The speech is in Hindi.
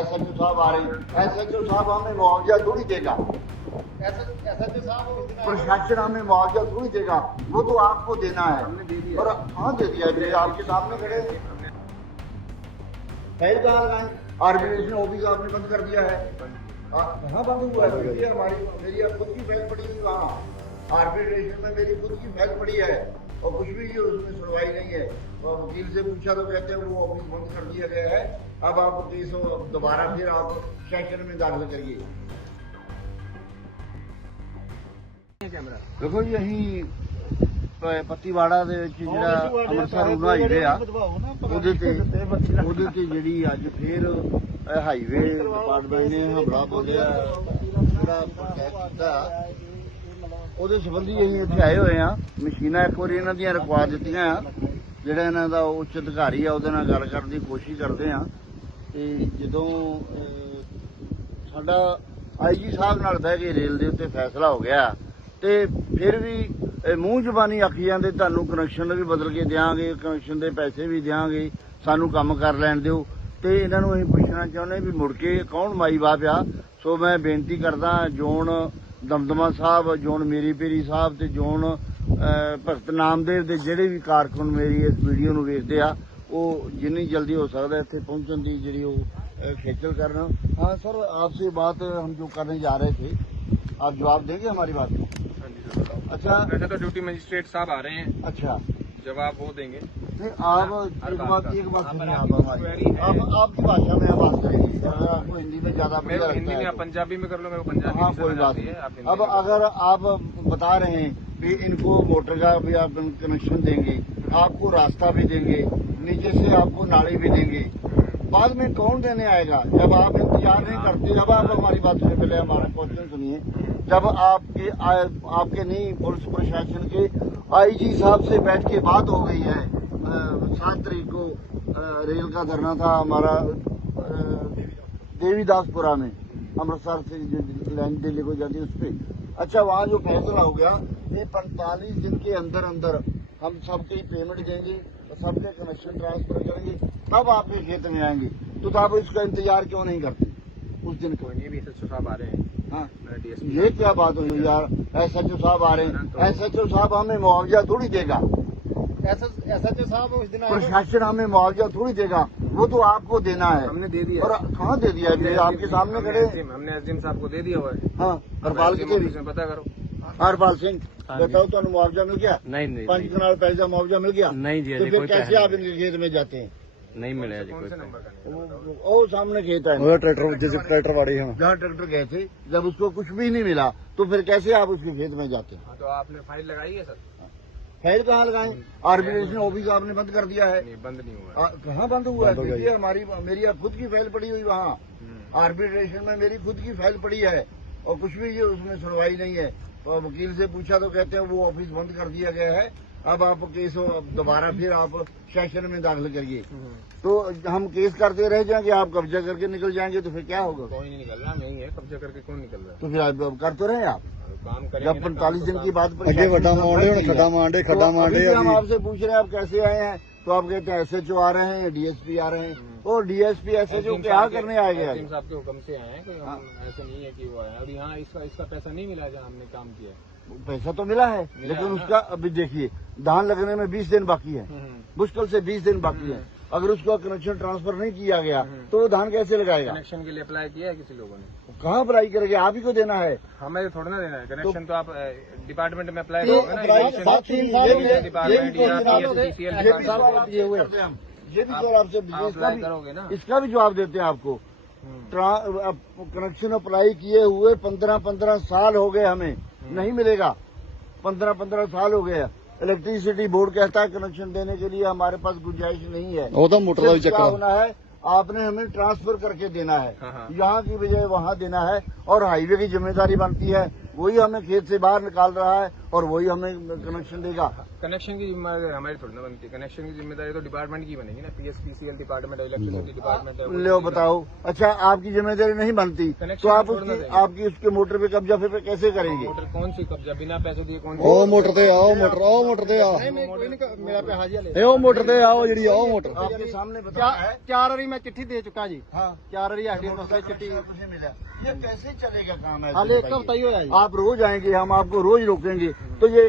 SHO साहब आ रहे हैं। SHO साहब हमें मुआवजा थोड़ी देगा, SHO साहब प्रशासन हमें मुआवजा थोड़ी देगा, वो तो आपको देना है। और कहाँ दे दिया है? आपके सामने खड़े हैं। फाइल कहाँ लगाएं? आर्बिट्रेशन ऑफिस आपने बंद कर दिया है। कहाँ बंद हुआ है? ये हमारी मेरी खुद की फाइल पड़ी हुई वहाँ आर्बिट्रेशन में, मेरी खुद की फाइल पड़ी है और कुछ भी उसमें सुनवाई नहीं है। और वकील से पूछा तो कहते हैं वो ऑफिस बंद कर दिया गया है, अब आप केस दोबारा फिर आप सेशन में दाखिल करिए। देखो यही ਪੱਤੀਵਾੜਾ ਦੇ ਵਿੱਚ ਜਿਹੜਾ ਅੰਮ੍ਰਿਤਸਰ ਉਹਨਾਂ ਹਾਈਵੇ ਆ ਉਹਦੇ ਤੇ ਜਿਹੜੀ ਅੱਜ ਫੇਰ ਹਾਈਵੇ ਡਿਪਾਰਟਮੈਂਟ ਨੇ ਹਮਲਾ ਬੋਲਿਆ ਜਿਹੜਾ ਅਟੈਕ ਕੀਤਾ ਉਹਦੇ ਸੰਬੰਧੀ ਅਸੀਂ ਇੱਥੇ ਆਏ ਹੋਏ ਆ। ਮਸ਼ੀਨਾਂ ਇੱਕ ਵਾਰੀ ਇਹਨਾਂ ਦੀਆਂ ਰਖਵਾ ਦਿੱਤੀਆਂ ਆ, ਜਿਹੜਾ ਇਹਨਾਂ ਦਾ ਉੱਚ ਅਧਿਕਾਰੀ ਆ ਉਹਦੇ ਨਾਲ ਗੱਲ ਕਰਨ ਦੀ ਕੋਸ਼ਿਸ਼ ਕਰਦੇ ਆ। ਤੇ ਜਦੋਂ ਸਾਡਾ IG ਸਾਹਿਬ ਨਾਲ ਬਹਿ ਕੇ ਰੇਲ ਦੇ ਉੱਤੇ ਫੈਸਲਾ ਹੋ ਗਿਆ ਤੇ ਫਿਰ ਵੀ ਮੂੰਹ ਜ਼ਬਾਨੀ ਆਖੀ ਜਾਂਦੇ ਤੁਹਾਨੂੰ ਕਨੈਕਸ਼ਨ ਵੀ ਬਦਲ ਕੇ ਦਿਆਂਗੇ, ਕਨੈਕਸ਼ਨ ਦੇ ਪੈਸੇ ਵੀ ਦਿਆਂਗੇ, ਸਾਨੂੰ ਕੰਮ ਕਰ ਲੈਣ ਦਿਓ। ਤੇ ਇਹਨਾਂ ਨੂੰ ਅਸੀਂ ਪੁੱਛਣਾ ਚਾਹੁੰਦੇ ਵੀ ਮੁੜ ਕੇ ਕੌਣ ਮਾਈ ਬਾਪ ਆ। ਸੋ ਮੈਂ ਬੇਨਤੀ ਕਰਦਾ ਜੋਨ ਦਮਦਮਾ ਸਾਹਿਬ, ਜੋਨ ਮੇਰੀ ਪੇਰੀ ਸਾਹਿਬ ਤੇ ਜੋਨ ਭਗਤ ਨਾਮਦੇਵ ਦੇ ਜਿਹੜੇ ਵੀ ਕਾਰਕੁਨ ਮੇਰੀ ਇਸ ਵੀਡੀਓ ਨੂੰ ਵੇਖਦੇ ਆ ਉਹ ਜਿੰਨੀ ਜਲਦੀ ਹੋ ਸਕਦਾ ਇੱਥੇ पहुंचने ਦੀ ਜਿਹੜੀ ਉਹ ਖੇਚਲ ਕਰਨ। हाँ सर, आपसे बात हम जो करने जा रहे थे, आप जवाब देंगे हमारी बात को? अच्छा, वैसे तो ड्यूटी मजिस्ट्रेट साहब आ रहे हैं, अच्छा जवाब वो देंगे। नहीं, आप एक बात सुनिए, आप हमारी आपकी भाषा में बात करेंगे, अगर आपको हिंदी में ज्यादा मैं हिंदी में, पंजाबी में कर लो, मेरे को पंजाबी हाँ कोई बात नहीं। अब अगर आप बता रहे हैं कि इनको मोटर का भी आप कनेक्शन देंगे, आपको रास्ता भी देंगे, नीचे से आपको नाली भी देंगे, बाद में कौन देने आएगा? जब आप इंतजार नहीं करते, जब आप हमारी बात सुनिए, पहले हमारे क्वेश्चन सुनिए। जब आपके नहीं पुलिस प्रशासन के IG साहब से बैठ के बात हो गई है, 7 तारीख को रेल का धरना था हमारा देवीदासपुरा में, अमृतसर से दिल्ली को जाती उस पर। अच्छा, वहाँ जो फैसला हो गया ये 45 दिन के अंदर अंदर हम सबकी पेमेंट देंगे, सबके कनेक्शन ट्रांसफर करेंगे, तब आपके खेत में आएंगे। तो आप इसका इंतजार क्यों नहीं करते उस दिन को? ये भी SHO साहब आ रहे हैं। हाँ, ये क्या बात हुई यार? SHO साहब आ रहे हैं। SHO साहब हमें मुआवजा थोड़ी देगा, SHO साहब उस दिन प्रशासन हमें मुआवजा थोड़ी देगा, वो तो आपको देना है। हमने दे दिया। और कहाँ दे दिया है? आपके सामने खड़े हैं। हमने SDM साहब को दे दिया हुआ है। हाँ, हरपाल के भी पता करो। हरपाल सिंह, बताओ तो मुआवजा मिल गया? नहीं 5 कनाल पैसा मुआवजा मिल गया? नहीं जी, तो फिर कोई कैसे आप इनके खेत में जाते हैं? नहीं मिला जी कौन से कोई। नंबर का? वो सामने खेत है ट्रैक्टर वाड़ी है, जहाँ ट्रैक्टर गए थे, जब उसको कुछ भी नहीं मिला तो फिर कैसे आप उसके खेत में जाते हैं? हाँ, तो आपने फाइल लगाई है सर? फाइल कहाँ लगाएं? आर्बिट्रेशन ऑफिस आपने बंद कर दिया है। नहीं, बंद नहीं हुआ है। कहाँ बंद हुआ है? देखिए मेरी खुद की फाइल पड़ी हुई वहाँ आर्बिट्रेशन में, मेरी खुद की फाइल पड़ी है और कुछ भी ये उसमें सुनवाई नहीं है। और वकील से पूछा तो कहते हैं वो ऑफिस बंद कर दिया गया है, अब आप केस दोबारा फिर आप सेशन में दाखिल करिए। तो हम केस करते रह जाएंगे, आप कब्जा करके निकल जाएंगे तो फिर क्या होगा? कोई नहीं निकल रहा, नहीं है कब्जा करके कौन निकल रहा है? तो फिर आप कर तो रहे आप काम करेंगे जब ना, 45 दिन की बात अगे वड्डा मांडे खड्डा मांडे हम आपसे पूछ रहे हैं आप कैसे आए हैं, तो आप कहते हैं SHO आ रहे हैं, DSP आ रहे हैं। और DSP SHO क्या करने आए गए? SDM साहब के हुक्म से आए हैं, कोई ऐसा नहीं है कि वो आया। अब यहाँ इसका पैसा नहीं मिला जहाँ हमने काम किया है। पैसा तो मिला है, लेकिन उसका अभी देखिए धान लगने में 20 दिन बाकी है, मुश्किल से 20 दिन बाकी है। अगर उसका कनेक्शन ट्रांसफर नहीं किया गया तो वो धान कैसे लगाएगा? कनेक्शन के लिए अप्लाई किया है किसी लोगों ने? कहाँ अप्लाई करेंगे? आप ही को देना है। हमें थोड़ा ना देना है कनेक्शन, तो आप डिपार्टमेंट में अप्लाई ये करोगे ना। ये भी सवाल आपसे करोगे ना, इसका भी जवाब देते हैं आपको। कनेक्शन अप्लाई किए हुए 15 साल हो गए, हमें नहीं मिलेगा। 15 साल हो गया। इलेक्ट्रिसिटी बोर्ड कहता है कनेक्शन देने के लिए हमारे पास गुंजाइश नहीं है। वो तो मोटर वाली क्या चक्कर होना है, आपने हमें ट्रांसफर करके देना है, हाँ। यहाँ की बजाय वहाँ देना है। और हाईवे की जिम्मेदारी बनती है, वही हमें खेत से बाहर निकाल रहा है और वही हमें कनेक्शन देगा। कनेक्शन की जिम्मेदारी हमारी थोड़ी ना बनती है, कनेक्शन की जिम्मेदारी तो डिपार्टमेंट की बनेगी ना, पीएसपीसीएल डिपार्टमेंट है, इलेक्ट्रिसिटी डिपार्टमेंट है। लो बताओ, अच्छा आपकी जिम्मेदारी नहीं बनती तो आप आपकी उसके मोटर पे कब्जा फिर कैसे करेंगे? मोटर कौन सी कब्जा, बिना पैसे दिए कौन ਉਹ ਮੋਟਰ ਤੇ ਆਓ, ਮੋਟਰ ਤੇ ਆ मेरा पे हाजिया ले ਇਹ ਉਹ ਮੋਟਰ ਤੇ ਆਓ ਜਿਹੜੀ ਆ ਉਹ ਮੋਟਰ आपके सामने बताया है। 4 बारी मैं चिट्ठी दे चुका जी, हाँ 4 बारी एसडीएम से चिट्ठी, मुझे मिला। ये कैसे चलेगा काम है? हाल एक हफ्ता ही हो जाएगा। आप रोज आएंगे, हम आपको रोज रोकेंगे तो ये